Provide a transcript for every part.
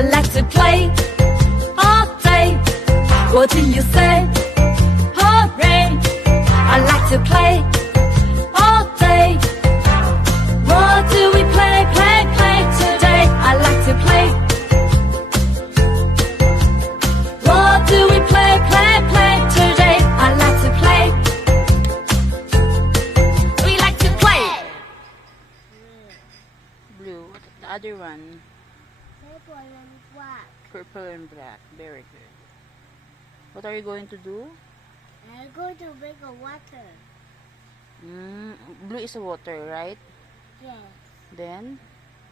I like to play all day. What do you say? Hooray! I like to play all day. What do we play, play, play today? I like to play. What do we play, play, play today? I like to play. We like to play. Blue. What the other one? Purple and black. Purple and black. Very good. What are you going to do? I'm going to make a water. Blue is a water, right? Yes. Then?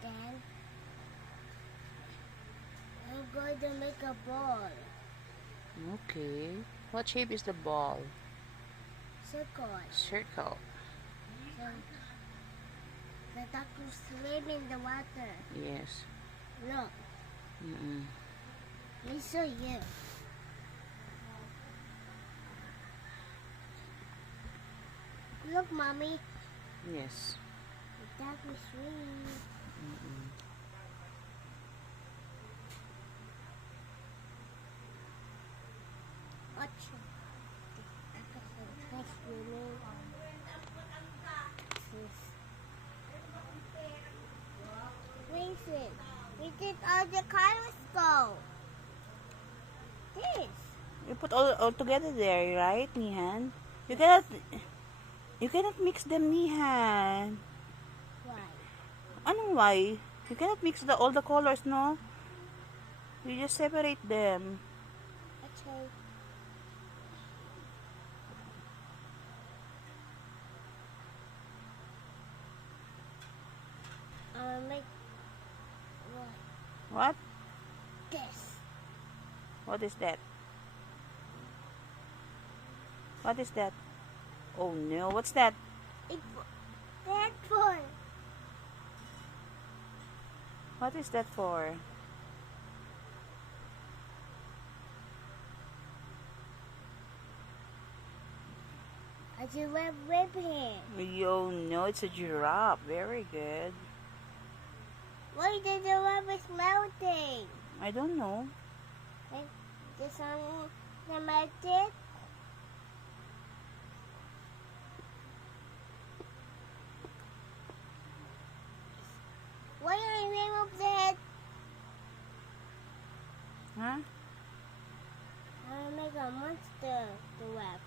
Then I'm going to make a ball. Okay. What shape is the ball? Circle. Circle. So the duck will swim in the water. Yes. Look, let me show you. Look, Mommy. Yes. The duck will swim. Watch. The duck is swimming. Where is it? We did all the colors go. This. You put all together there, right, Nihan? You cannot mix them, Nihan. Why? Anong why? You cannot mix all the colors, no? You just separate them. Okay. Make What? this. What is that? What is that? Oh no, what's that? That one. What is that for? I just went with him. Yo, no, it's a giraffe. Very good. Why did the rubber melting? I don't know. And the sun melted. Why I remove the head? Huh? I make a monster the web.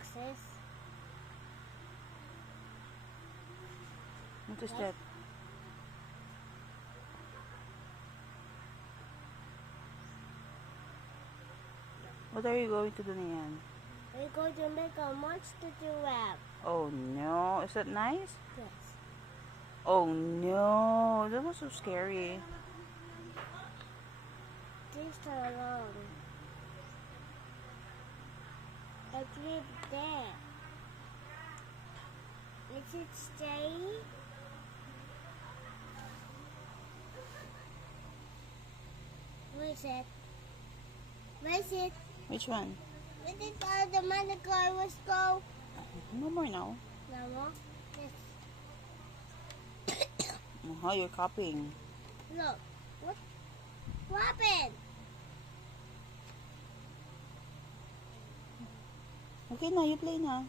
Access. What is that? What are you going to do, Nian? We're going to make a monster giraffe. Oh no, is that nice? Yes. Oh no, that was so scary. This so long. I grip there. Is it stay? Where is it? Where is it? Which one? Where did the manacles go? No more now. No more? Yes. Oh, you're copying. Look. What happened? Okay, now you play now.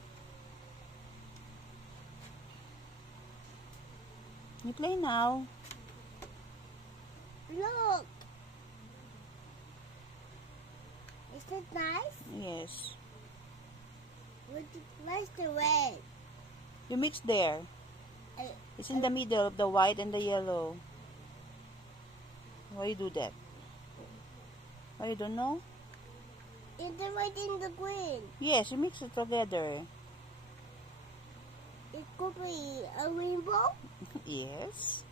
You play now. Look. Is it nice? Yes. Where's the red? You mix there. It's in the middle of the white and the yellow. Why you do that? Why you don't know? Is the red in the green? Yes, you mix it together. It could be a rainbow? Yes.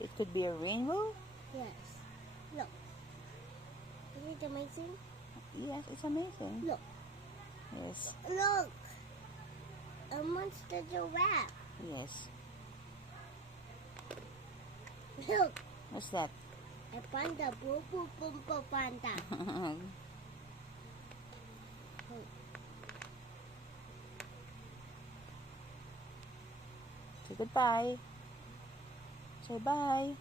It could be a rainbow. Yes. Look. Is it amazing? Yes, it's amazing. Look. Yes. Look. A monster giraffe. Yes. Look. What's that? A panda. Boom, boom, boom, boom, panda. Say goodbye. Say bye.